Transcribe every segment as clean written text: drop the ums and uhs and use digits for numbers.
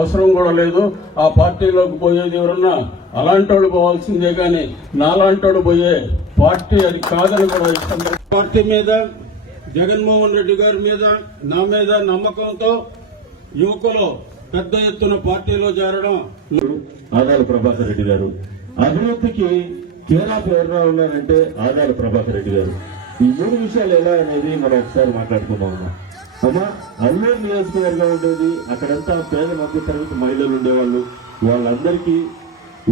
అవసరం కూడా లేదు. ఆ పార్టీలోకి పోయేది ఎవరన్నా అలాంటి వాడు పోవాల్సిందే కానీ నాలాంటి పోయే పార్టీ అది కాదని కూడా ఈ పార్టీ మీద జగన్మోహన్ రెడ్డి గారి మీద నా మీద నమ్మకంతో యువకులు పెద్ద ఎత్తున పార్టీలో చేరడం. ఆదాల ప్రభాకర్ రెడ్డి గారు అభివృద్ధికి కేరాఫ్ ఎవరుగా ఉన్నారంటే ఆదాల ప్రభాకర్ రెడ్డి గారు. ఈ మూడు విషయాలు ఎలా అనేది మనం ఒకసారి మాట్లాడుకుందాం. అమ్మా, అల్లూరు నియోజకవర్గం ఉండేది, అక్కడంతా పేద మధ్య తరగతి మహిళలు ఉండేవాళ్ళు. వాళ్ళందరికీ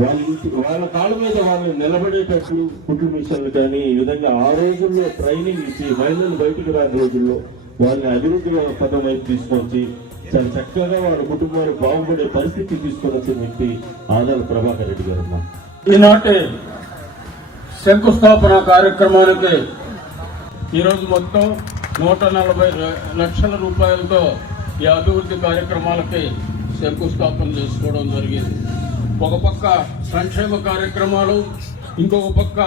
వాళ్ళ కాళ్ళ మీద వాళ్ళు నిలబడేటట్లు కుట్ల మిషన్లు కానీ ఈ విధంగా ఆ రోజుల్లో ట్రైనింగ్ ఇచ్చి మహిళలు బయటకు రాని రోజుల్లో వాళ్ళని అభివృద్ధి పదం వైపు తీసుకొచ్చి చాలా చక్కగా వాళ్ళ కుటుంబాలు బాగుపడే పరిస్థితి తీసుకొని వచ్చిన వ్యక్తి ఆదాల ప్రభాకర్ రెడ్డి గారు. ఈనాటి శంకుస్థాపన కార్యక్రమానికి ఈరోజు మొత్తం 140 లక్షల రూపాయలతో ఈ అభివృద్ధి కార్యక్రమాలకి శంకుస్థాపన చేసుకోవడం జరిగింది. ఒక పక్క సంక్షేమ కార్యక్రమాలు, ఇంకొక పక్క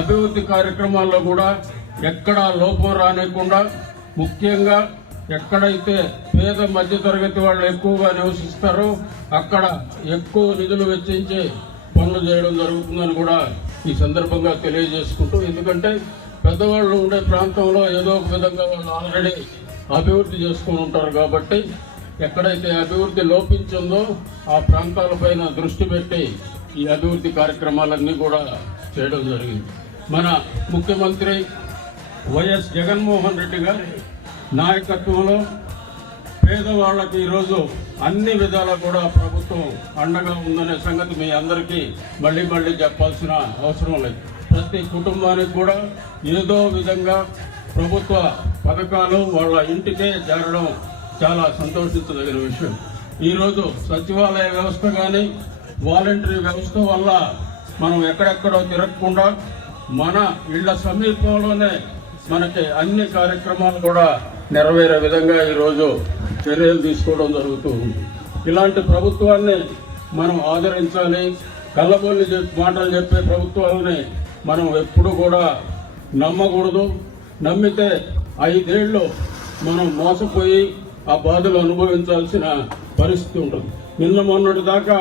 అభివృద్ధి కార్యక్రమాల్లో కూడా ఎక్కడా లోపం రానికుండా, ముఖ్యంగా ఎక్కడైతే పేద మధ్యతరగతి వాళ్ళు ఎక్కువగా నివసిస్తారో అక్కడ ఎక్కువ నిధులు వెచ్చించి పనులు చేయడం జరుగుతుందని కూడా ఈ సందర్భంగా తెలియజేసుకుంటూ, ఎందుకంటే పెద్దవాళ్ళు ఉండే ప్రాంతంలో ఏదో ఒక విధంగా వాళ్ళు ఆల్రెడీ అభివృద్ధి చేసుకుని ఉంటారు కాబట్టి ఎక్కడైతే అభివృద్ధి లోపించిందో ఆ ప్రాంతాలపైన దృష్టి పెట్టి ఈ అభివృద్ధి కార్యక్రమాలన్నీ కూడా చేయడం జరిగింది. మన ముఖ్యమంత్రి వైఎస్ జగన్మోహన్ రెడ్డి గారి నాయకత్వంలో పేదవాళ్లకు ఈరోజు అన్ని విధాలా కూడా ప్రభుత్వం అండగా ఉందనే సంగతి మీ అందరికీ మళ్ళీ మళ్ళీ చెప్పాల్సిన అవసరం లేదు. ప్రతి కుటుంబానికి కూడా ఏదో విధంగా ప్రభుత్వ పథకాలు వాళ్ళ ఇంటికే చేరడం చాలా సంతోషించదగిన విషయం. ఈరోజు సచివాలయ వ్యవస్థ కానీ వాలంటరీ వ్యవస్థ వల్ల మనం ఎక్కడెక్కడో తిరగకుండా మన ఇళ్ల సమీపంలోనే మనకి అన్ని కార్యక్రమాలు కూడా నెరవేరే విధంగా ఈరోజు చర్యలు తీసుకోవడం జరుగుతూ ఉంది. ఇలాంటి ప్రభుత్వాన్ని మనం ఆదరించాలి. కళ్ళబొల్లి మాటలు చెప్పే ప్రభుత్వాలని మనం ఎప్పుడు కూడా నమ్మకూడదు. నమ్మితే 5 ఏళ్ళు మనం మోసపోయి ఆ బాధలు అనుభవించాల్సిన పరిస్థితి ఉంటుంది. నిన్న మొన్నటి దాకా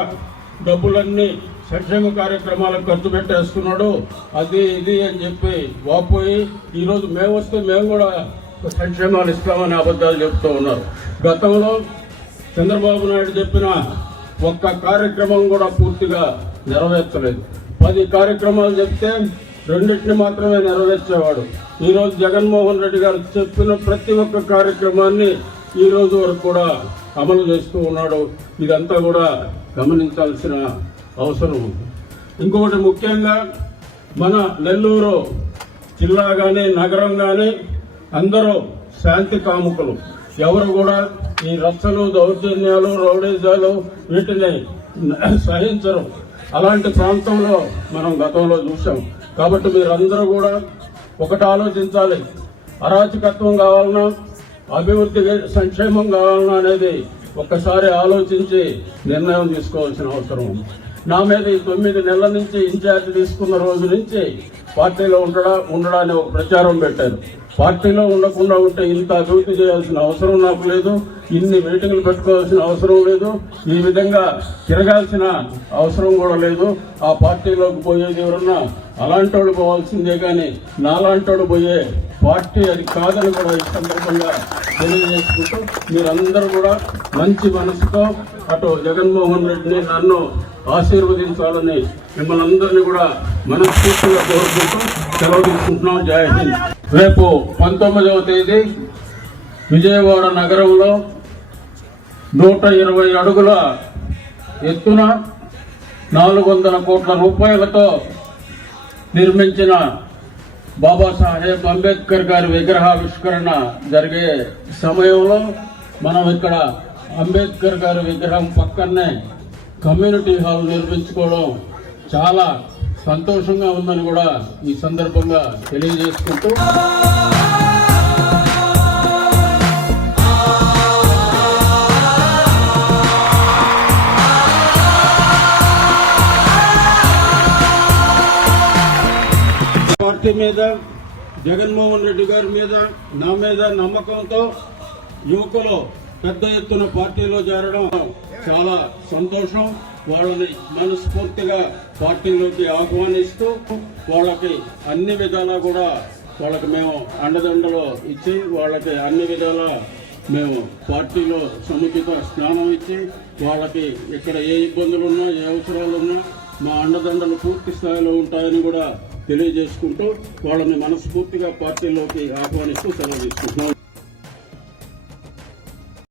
డబ్బులన్నీ సంక్షేమ కార్యక్రమాలకు ఖర్చు పెట్టేస్తున్నాడు, అది ఇది అని చెప్పి వాపోయి ఈరోజు మేము వస్తే మేము కూడా సంక్షేమాలు ఇస్తామని అబద్ధాలు చెప్తూ ఉన్నారు. గతంలో చంద్రబాబు నాయుడు చెప్పిన ఒక్క కార్యక్రమం కూడా పూర్తిగా నెరవేర్చలేదు. 10 కార్యక్రమాలు చెప్తే 2 మాత్రమే నెరవేర్చేవాడు. ఈరోజు జగన్మోహన్ రెడ్డి గారు చెప్పిన ప్రతి ఒక్క కార్యక్రమాన్ని ఈ రోజు వరకు కూడా అమలు చేస్తూ ఉన్నాడు. ఇదంతా కూడా గమనించాల్సిన అవసరం ఉంది. ఇంకొకటి ముఖ్యంగా మన నెల్లూరు జిల్లా కానీ నగరం కానీ అందరూ శాంతి కాముకులు. ఎవరు కూడా ఈ రచ్చలు, దౌర్జన్యాలు, రౌడీజాలు వీటిని సహించరు. అలాంటి ప్రాంతంలో మనం గతంలో చూసాం. కాబట్టి మీరందరూ కూడా ఒకటి ఆలోచించాలి. అరాచకత్వం కావాలన్నా, అభివృద్ధి సంక్షేమం కావాలన్నా అనేది ఒక్కసారి ఆలోచించి నిర్ణయం తీసుకోవాల్సిన అవసరం ఉంది. నా మీద ఈ 9 నెలల నుంచి ఇన్ఛార్జ్ తీసుకున్న రోజు నుంచి పార్టీలో ఉండడాన్ని ఒక ప్రచారం పెట్టారు. పార్టీలో ఉండకుండా ఉంటే ఇంత అభివృద్ధి చేయాల్సిన అవసరం నాకు లేదు, ఇన్ని మీటింగ్లు పెట్టుకోవాల్సిన అవసరం లేదు, ఈ విధంగా తిరగాల్సిన అవసరం కూడా లేదు. ఆ పార్టీలోకి పోయేది ఎవరన్నా అలాంటి వాడు పోవాల్సిందే కానీ నాలాంటి పోయే పార్టీ అది కాదని కూడా ఈ సందర్భంగా తెలియజేసుకుంటూ, మీరందరూ కూడా మంచి మనసుతో అటు జగన్మోహన్ రెడ్డిని నన్ను ఆశీర్వదించాలని మిమ్మల్ని అందరినీ కూడా మనస్ఫూర్తిగా కోరుకుంటూ సెలవు తీసుకుంటున్నాం. జై హింద్. రేపు 19వ తేదీ విజయవాడ నగరంలో 120 అడుగుల ఎత్తున 400 కోట్ల రూపాయలతో నిర్మించిన బాబాసాహెబ్ అంబేద్కర్ గారి విగ్రహావిష్కరణ జరిగే సమయంలో మనం ఇక్కడ అంబేద్కర్ గారి విగ్రహం పక్కనే కమ్యూనిటీ హాల్ నిర్మించుకోవడం చాలా సంతోషంగా ఉందని కూడా ఈ సందర్భంగా తెలియజేసుకుంటూ, పార్టీ మీద జగన్మోహన్ రెడ్డి గారి మీద నా మీద నమ్మకంతో యువకులు పెద్ద ఎత్తున పార్టీలో చేరడం చాలా సంతోషం. వాళ్ళని మనస్ఫూర్తిగా పార్టీలోకి ఆహ్వానిస్తూ వాళ్ళకి అన్ని విధాలా కూడా వాళ్ళకి మేము అండదండలు ఇచ్చి వాళ్ళకి అన్ని విధాలా మేము పార్టీలో సముచిత స్థానం ఇచ్చి వాళ్ళకి ఇక్కడ ఏ ఇబ్బందులు ఉన్నా ఏ అవసరాలు ఉన్నా మా అండదండలు పూర్తి స్థాయిలో ఉంటాయని కూడా తెలియజేసుకుంటూ వాళ్ళని మనస్ఫూర్తిగా పార్టీలోకి ఆహ్వానిస్తూ సెలవు తీసుకుంటున్నాం.